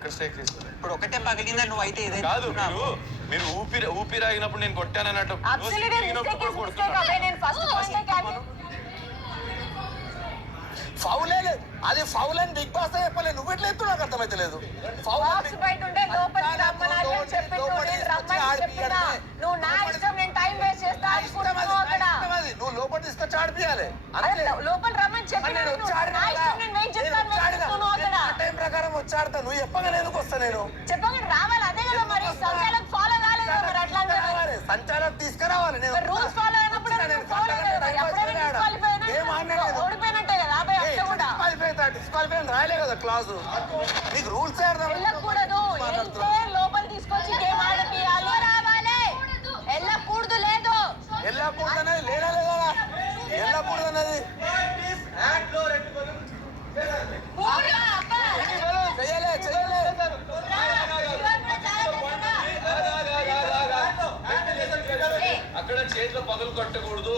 ఎక్కడ స్ట్రైక్ చేశారు? ఇప్పుడు ఒకటే పగిలిందా నువ్వు అయితే ఏదైనా కాదు, మీరు ఊపిరి ఆగినప్పుడు నేను కొట్టానన్నట్టు ఫౌలే లేదు, అది ఫౌల్ అని బిగ్ బాస్ చెప్పలేదు. నువ్వు ఎట్లా ఎత్తు నాకు అర్థమైతే లేదు. నువ్వు లోపల తీసుకొచ్చి ఆడిపియాలి. టైం ప్రకారం వచ్చి ఆడతా. నువ్వు చెప్పగా ఎందుకు వస్తా? నేను సంచాలక్ తీసుకురావాలి. డిస్క్వాలిఫై రాయలే కదా క్లాసు. నీకు రూల్స్ లోపల తీసుకొచ్చి గేమ్ ఆడిపియాలి. వెళ్ళకూడదు లేదు, వెళ్ళకూడదు అనేది లేదా లేదా వెళ్ళకూడదు అనేది చెయ్యలే చెయ్యలే. అక్కడ చేతిలో పగలు కట్టకూడదు.